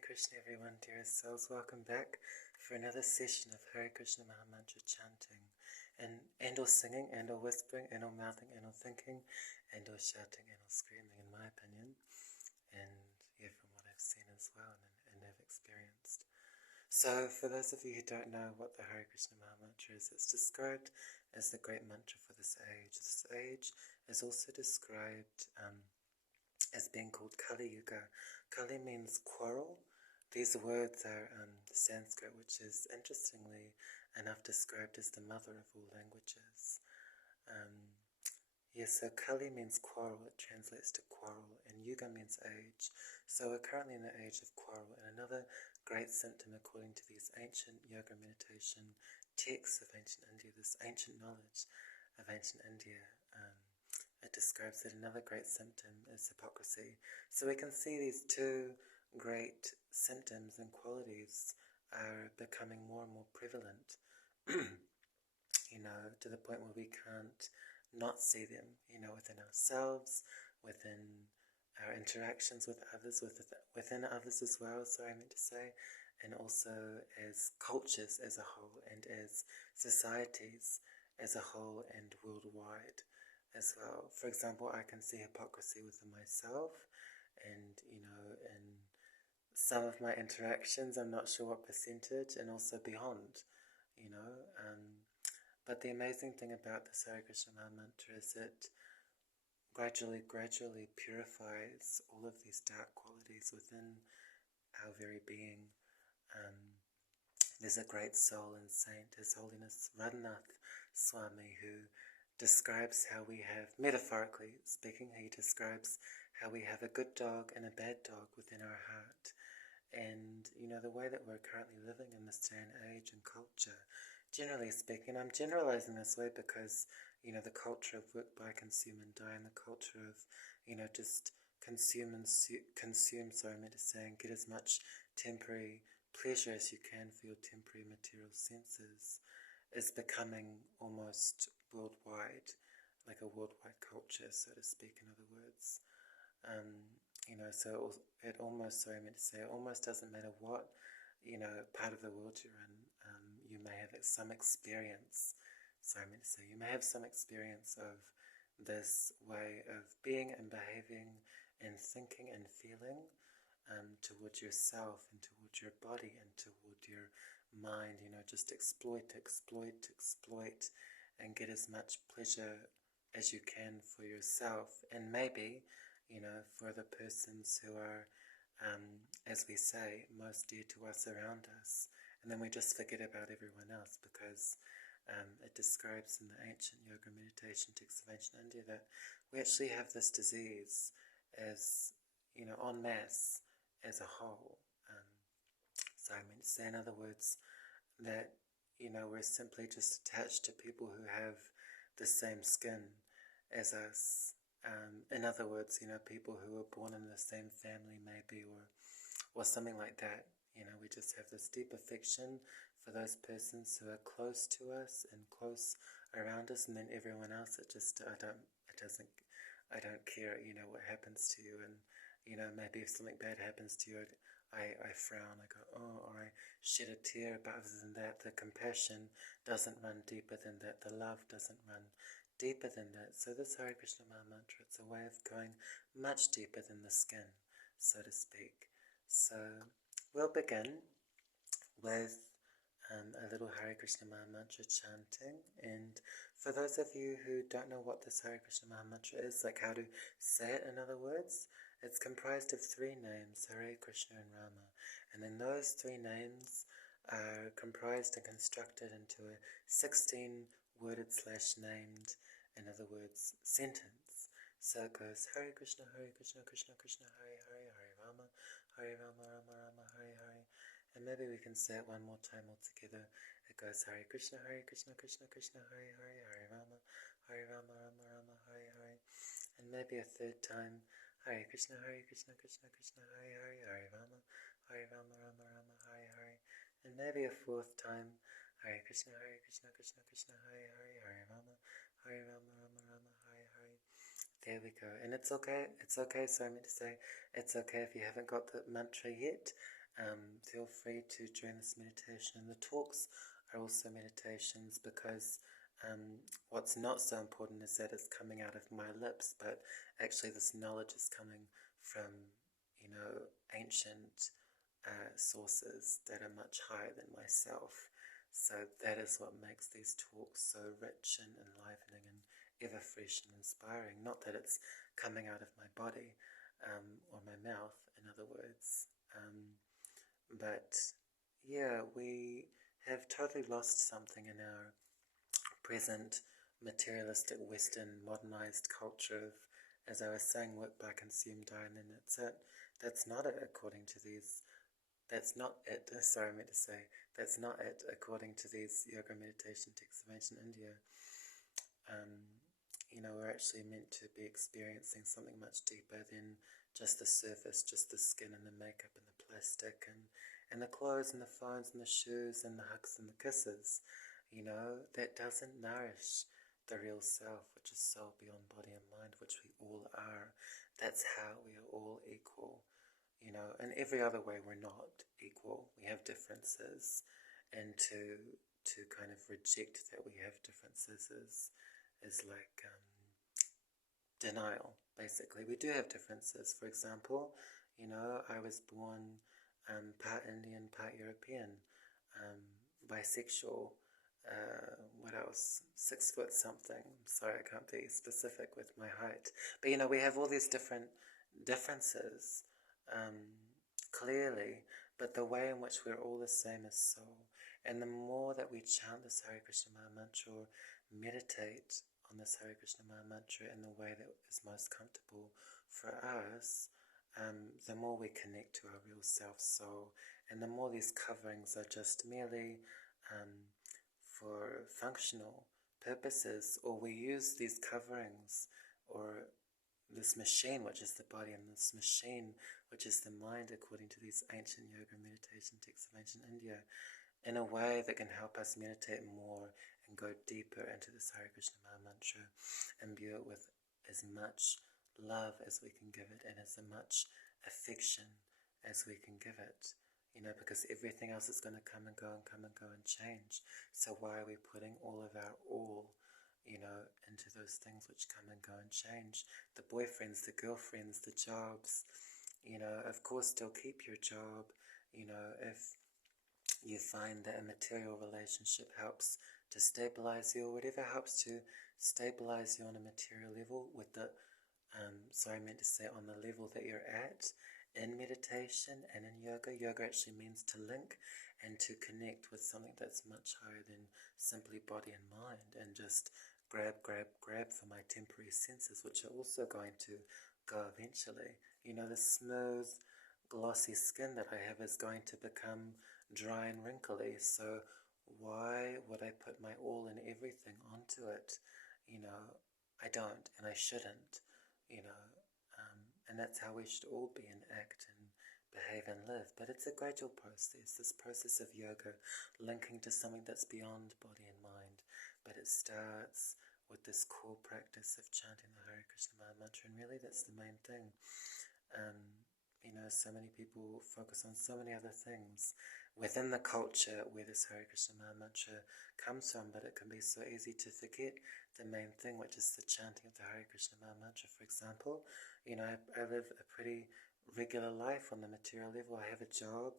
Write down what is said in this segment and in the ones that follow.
Hare Krishna everyone, dearest souls, welcome back for another session of Hare Krishna Maha Mantra chanting and or singing and or whispering and or mouthing and or thinking and or shouting and or screaming, in my opinion, and yeah, from what I've seen as well and have experienced. So for those of you who don't know what the Hare Krishna Maha Mantra is, it's described as the great mantra for this age. This age is also described as being called Kali Yuga. Kali means quarrel. These words are Sanskrit, which is interestingly enough described as the mother of all languages. So Kali means quarrel, it translates to quarrel, and Yuga means age. So we're currently in the age of quarrel, and another great symptom according to these ancient yoga meditation texts of ancient India, this ancient knowledge of ancient India, it describes that another great symptom is hypocrisy. So we can see these two great symptoms and qualities are becoming more and more prevalent, to the point where we can't not see them, within ourselves, within our interactions with others, within others as well, I meant to say, and also as cultures as a whole and as societies as a whole and worldwide as well. For example, I can see hypocrisy within myself and, in some of my interactions, I'm not sure what percentage, and also beyond, but the amazing thing about the Hare Krishna Maha Mantra is it gradually purifies all of these dark qualities within our very being. There's a great soul and saint, His Holiness Radhanath Swami, who describes how we have, metaphorically speaking, he describes how we have a good dog and a bad dog within our heart. And, the way that we're currently living in this day and age and culture, generally speaking, I'm generalizing this way because, the culture of work, buy, consume and die, and the culture of, just consume, so I meant to say, and get as much temporary pleasure as you can for your temporary material senses, is becoming almost worldwide, like a worldwide culture, so to speak, in other words. So it almost, so I meant to say, it almost doesn't matter what, part of the world you're in, you may have some experience, so I meant to say, you may have some experience of this way of being and behaving and thinking and feeling towards yourself and towards your body and toward your mind, just exploit and get as much pleasure as you can for yourself and maybe, for the persons who are, as we say, most dear to us around us. And then we just forget about everyone else because it describes in the ancient yoga meditation texts of ancient India that we actually have this disease as, en masse, as a whole. So I mean to say, in other words, that, we're simply just attached to people who have the same skin as us. In other words, people who were born in the same family maybe, or something like that. We just have this deep affection for those persons who are close to us and close around us, and then everyone else, I don't care, what happens to you, and, maybe if something bad happens to you, I frown, I go, oh, or I shed a tear, but other than that, the compassion doesn't run deeper than that, the love doesn't run deeper than that. So this Hare Krishna Maha Mantra, it's a way of going much deeper than the skin, so to speak. So we'll begin with a little Hare Krishna Maha Mantra chanting, and for those of you who don't know what this Hare Krishna Maha Mantra is, like how to say it, in other words, it's comprised of 3 names, Hare, Krishna and Rama, and then those 3 names are comprised and constructed into a 16-worded / named, in other words, sentence. So it goes Hare Krishna, Krishna Krishna, Hare Hare, Hare Rama, Rama Rama, Hare Hare. And maybe we can say it one more time all together. It goes Hare Krishna, Krishna Krishna, Hare Hare, Hare Rama, Rama Rama, Hare Hare. And maybe a third time, Hare Krishna, Krishna Krishna, Hare Hare, Hare Rama, Rama Rama, Hare Hare. And maybe a fourth time, Hare Krishna, Krishna Krishna, Hare Hare, Hare Rama, Rama Rama, Hare Hare. There we go. And it's okay, so I meant to say, it's okay if you haven't got the mantra yet. feel free to join this meditation. The talks are also meditations because what's not so important is that it's coming out of my lips, but actually this knowledge is coming from, ancient sources that are much higher than myself. So that is what makes these talks so rich and enlivening and ever fresh and inspiring. Not that it's coming out of my body or my mouth, in other words. But yeah, we have totally lost something in our present materialistic Western modernized culture of, as I was saying, work, buy, consume, die, and then that's it. That's not it according to these. That's not it. Sorry, I meant to say that's not it according to these yoga meditation texts of ancient India. We're actually meant to be experiencing something much deeper than just the surface, just the skin and the makeup and the plastic and the clothes and the phones and the shoes and the hugs and the kisses. That doesn't nourish the real self, which is soul beyond body and mind, which we all are. That's how we are all equal. In every other way we're not equal. We have differences, and to kind of reject that we have differences is like denial, basically. We do have differences. For example, I was born part Indian, part European, bisexual, what else? 6 foot something. Sorry, I can't be specific with my height. But we have all these differences, clearly, but the way in which we're all the same is soul. And the more that we chant this Hare Krishna Maha Mantra or meditate on this Hare Krishna Maha Mantra in the way that is most comfortable for us, the more we connect to our real self soul, and the more these coverings are just merely for functional purposes, or we use these coverings or this machine, which is the body, and this machine, which is the mind, according to these ancient yoga meditation texts of ancient India, in a way that can help us meditate more and go deeper into this Hare Krishna Maha Mantra, imbue it with as much love as we can give it and as much affection as we can give it. Because everything else is going to come and go and come and go and change. So why are we putting all of our all, into those things which come and go and change? The boyfriends, the girlfriends, the jobs, of course still keep your job, if you find that a material relationship helps to stabilize you, or whatever helps to stabilize you on a material level with the, on the level that you're at, in meditation and in yoga. Yoga actually means to link and to connect with something that's much higher than simply body and mind, and just grab for my temporary senses, which are also going to go eventually. The smooth, glossy skin that I have is going to become dry and wrinkly, so why would I put my all and everything onto it? I don't, and I shouldn't, and that's how we should all be and act and behave and live. But it's a gradual process, this process of yoga, linking to something that's beyond body and mind. But it starts with this core practice of chanting the Hare Krishna Maha Mantra, and really that's the main thing. So many people focus on so many other things within the culture where this Hare Krishna Maha Mantra comes from, but it can be so easy to forget the main thing, which is the chanting of the Hare Krishna Maha Mantra. For example, I live a pretty regular life on the material level. I have a job,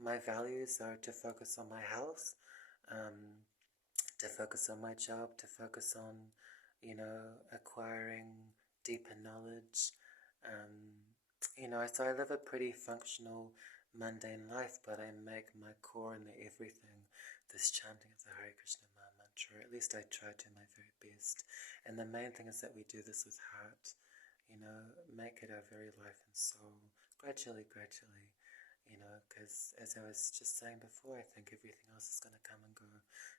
my values are to focus on my health, to focus on my job, to focus on, acquiring deeper knowledge. So I live a pretty functional, mundane life, but I make my core and the everything this chanting of the Hare Krishna Maha Mantra. At least I try to my very best. And the main thing is that we do this with heart, make it our very life and soul, gradually, because as I was just saying before, I think everything else is going to come and go.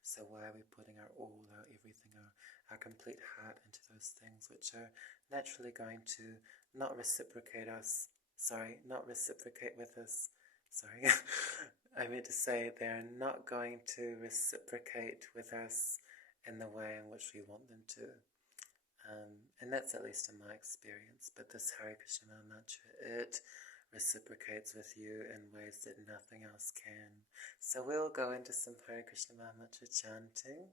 So why are we putting our all, our everything, our complete heart into those things which are naturally going to not reciprocate with us. I meant to say they're not going to reciprocate with us in the way in which we want them to. And that's at least in my experience. But this Hare Krishna Maha Mantra, it reciprocates with you in ways that nothing else can. So we'll go into some Hare Krishna Maha Mantra chanting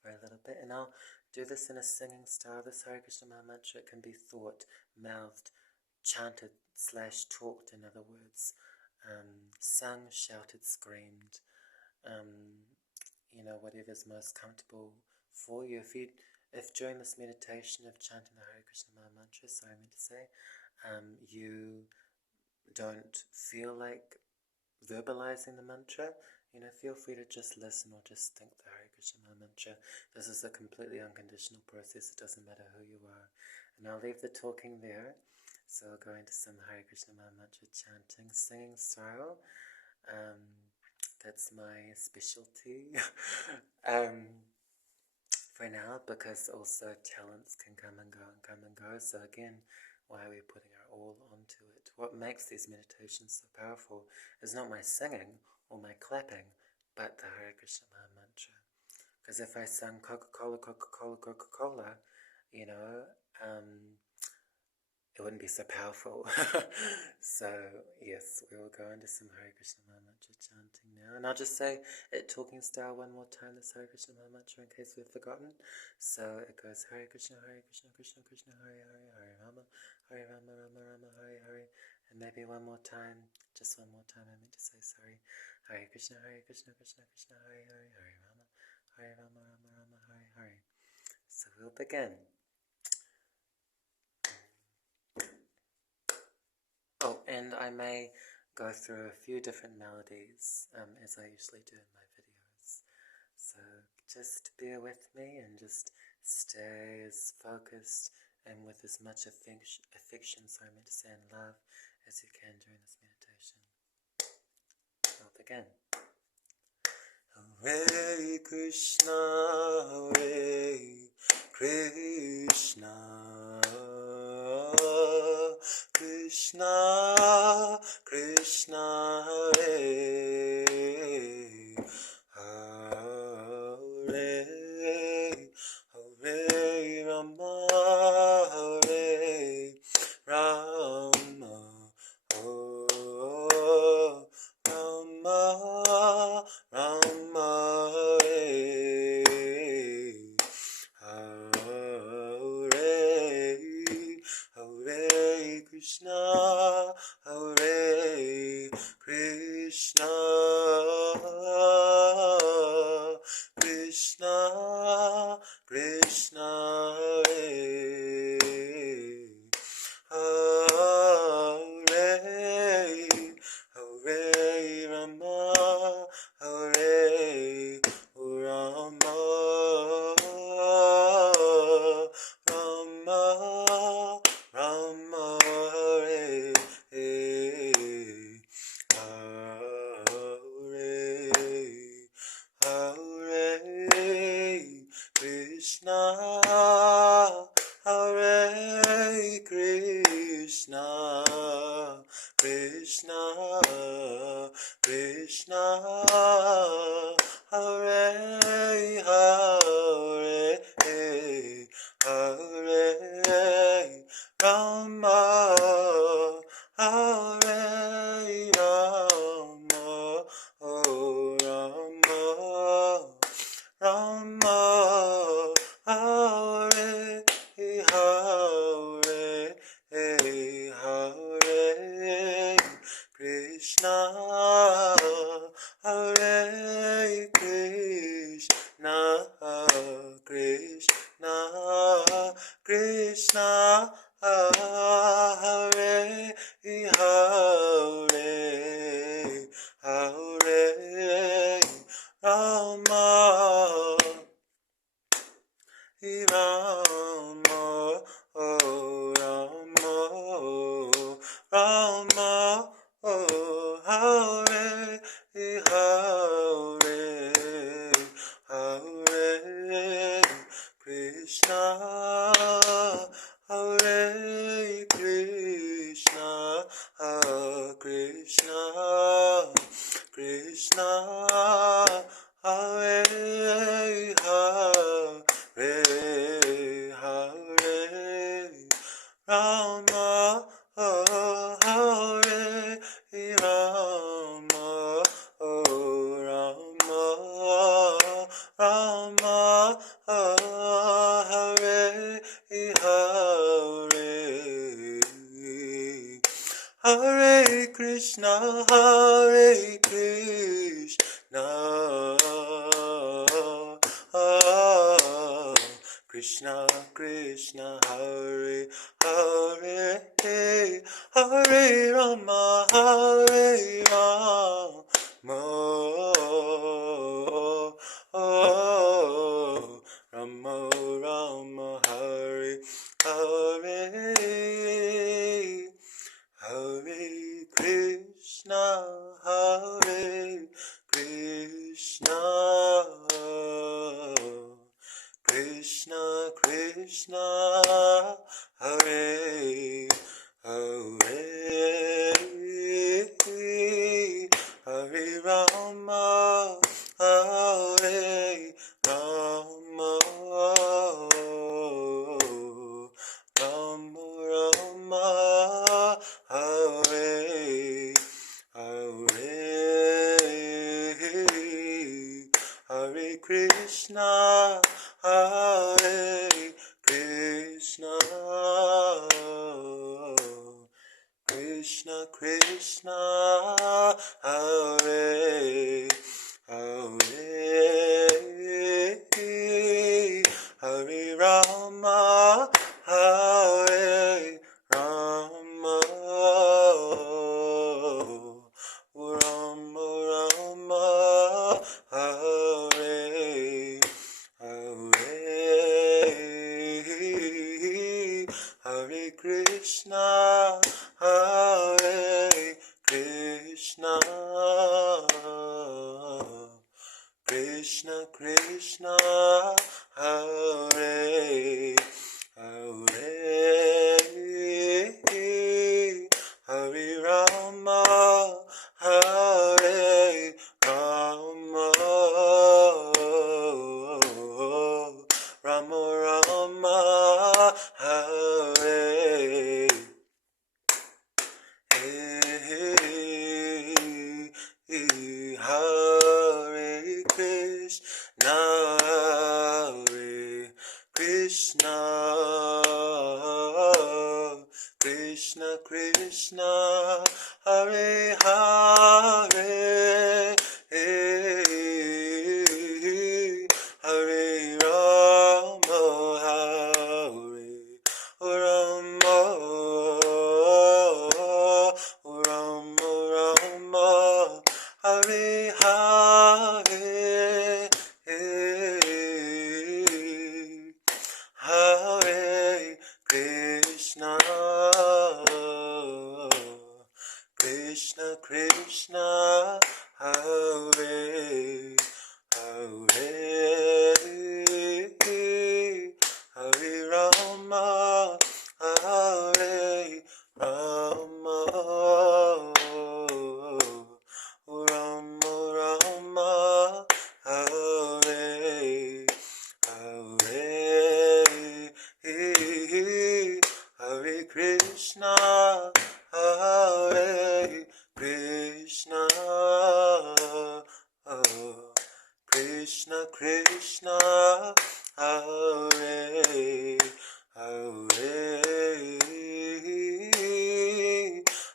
for a little bit, and I'll do this in a singing style. This Hare Krishna Maha Mantra can be thought, mouthed, chanted / talked, in other words, sung, shouted, screamed, whatever's most comfortable for you. If during this meditation of chanting the Hare Krishna Maha Mantra, you don't feel like verbalizing the mantra, feel free to just listen or just think the Hare Krishna Maha Mantra. This is a completely unconditional process. It doesn't matter who you are. And I'll leave the talking there. So I'll go into some Hare Krishna Maha Mantra chanting, singing style. That's my specialty for now, because also talents can come and go. So again, why are we putting our all onto it? What makes these meditations so powerful is not my singing or my clapping, but the Hare Krishna Maha Mantra. Because if I sung Coca-Cola, Coca-Cola, Coca-Cola, it wouldn't be so powerful. So yes, we will go into some Hare Krishna Maha Mantra chanting now, and I'll just say it talking style one more time, this Hare Krishna Maha Mantra, in case we've forgotten. So it goes Hare Krishna, Krishna Krishna, Hare Hare, Hare Rama, Rama Rama, Hare Hare. And maybe one more time, just one more time, I meant to say, sorry. Hare Krishna, Krishna Krishna, Hare Hare, Hare Rama, Rama, Hare Hare. So we'll begin. Oh, and I may go through a few different melodies, as I usually do in my videos. So just bear with me and just stay as focused and with as much affection, and love as you can during this meditation. I'll begin. Hare Krishna, Hare Krishna, Krishna Krishna, Hare Hare, Hare Rama, Hare Rama, oh Rama, Rama, Hare Krishna, Hare Krishna, Krishna Krishna, Hare Hare, Hare Rama, Hare Rama, Rama Rama, Hare Hare Krishna, Hare Krishna, Krishna Krishna, Hare Hare, Hare Rama, Hare Rama, oh Rama, Rama, Hare Hare, Hare Krishna, Hare Krishna, Krishna Krishna, Hare Hare, Hare Rama, Rama, oh Rama, Rama, oh Hare Hare, Hare Krishna, Hare Krishna, Krishna Krishna, Hare Hare, Hare Rama, Hare Hare Krishna, Hare Krishna, Krishna Krishna, Hare Hare, Hare Rama, Hare Rama, Rama Rama, Hare Hare, Hare Krishna, Hare Krishna, Krishna Krishna, Hare Hare, Hare Rama, Hare Rama, Rama Rama, Hare Hare, Hare Krishna, Hare Krishna, Krishna Krishna, Hare Hare, Hare Rama, Hare Rama, Rama Rama, Hare Hare, Hare Krishna, Hare Krishna, Krishna Krishna, Hare Hare, Hare Rama, Hare Rama, Rama Rama, Hare Hare Krishna, Hare Krishna, Krishna Krishna, Hare Hare, Hare Rama, Hare Rama, Rama Rama, Hare Hare, Hare Krishna, Krishna Krishna, Hare Hare, Hare Rama, Hare Rama, Rama Rama, Hare Hare, Hare Krishna, Hare Krishna, Krishna Krishna, Hare Hare,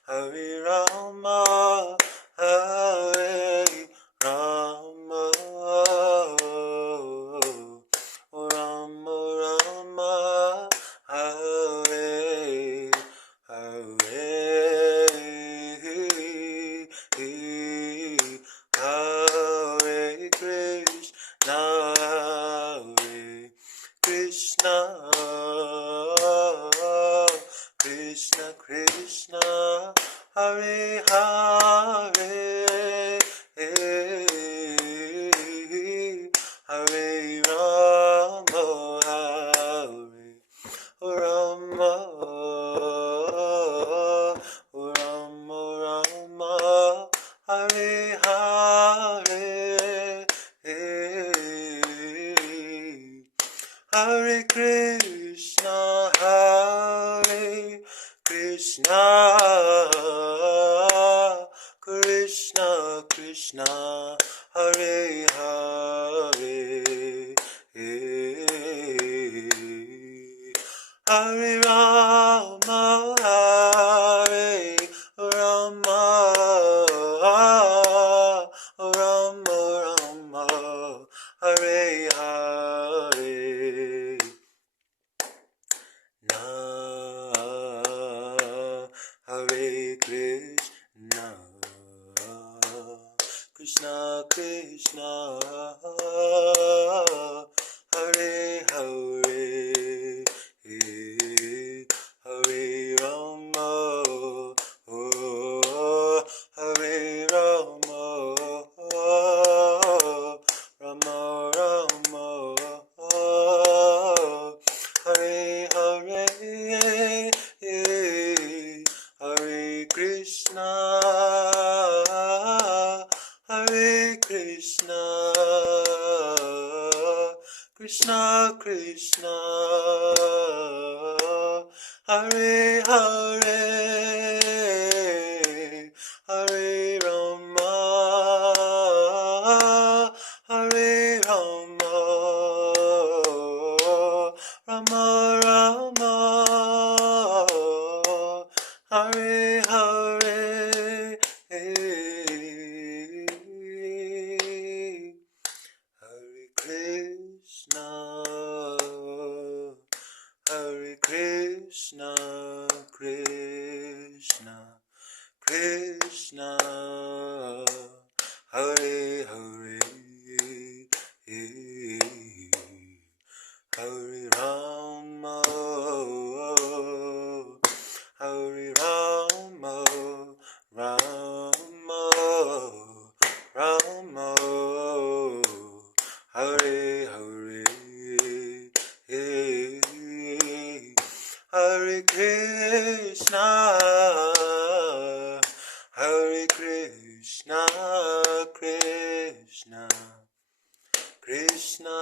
Hare Rama, Hare Rama, Rama Rama, Hare Hare, Hare Krishna, Hare Krishna, Krishna Krishna, Hare Hare, Hare Rama, Hare Rama, Rama Rama, Hare Hare, Hare Krishna, Hare Krishna, Krishna, Krishna Krishna, Hare Hare, Hare Rama, Hare Rama, Rama Rama, Hare Hare, Hare Krishna, Hare Krishna, Krishna Krishna, Hare Hare, Hare Rama, Hare Rama, Rama Rama, Hare Hare, Hare Krishna, Hare Krishna, Krishna Krishna, Hare Hare, Hare Rama, Hare Rama, Rama Rama, Hare Hare, Hare Krishna, Hare Krishna, Krishna Krishna,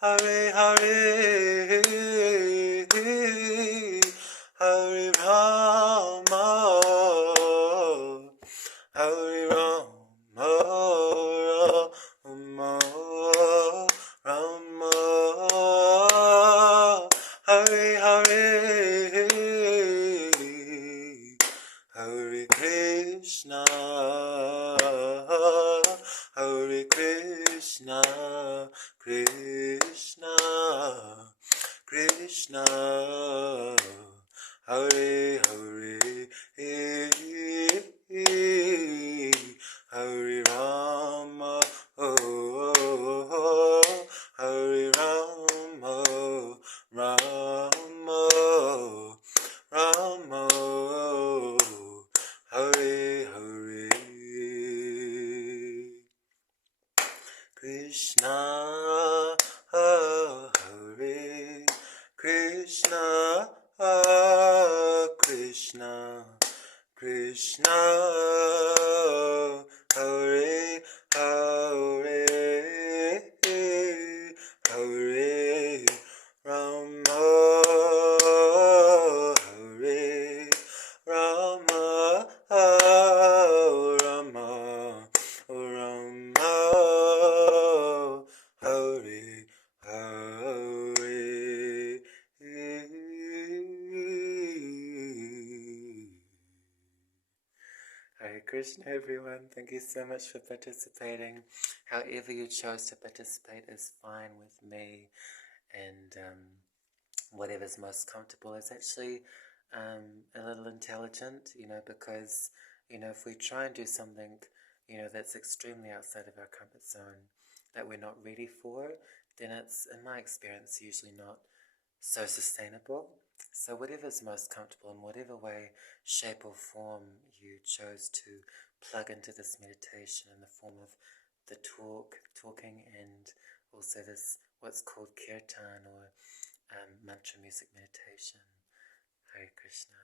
Hare Hare, Hare Rama, Hare Rama, Rama Rama, Hare Hare, Hare Krishna, Hare Krishna, Krishna Krishna, Hare Hare, Hare Rama, Hare Rama, Rama Rama, Hare Hare, Krishna, Hare Krishna, Krishna Krishna, Hare Hare, Hare Rama, Hare Rama, Rama Rama, Hare Hare. Hare Krishna, everyone. Thank you so much for participating. However you chose to participate is fine with me, and whatever's most comfortable is actually a little intelligent, because, if we try and do something, that's extremely outside of our comfort zone, that we're not ready for, then it's, in my experience, usually not so sustainable. So whatever's most comfortable in whatever way, shape or form you chose to plug into this meditation in the form of the talking, and also this what's called kirtan or mantra music meditation. Hare Krishna.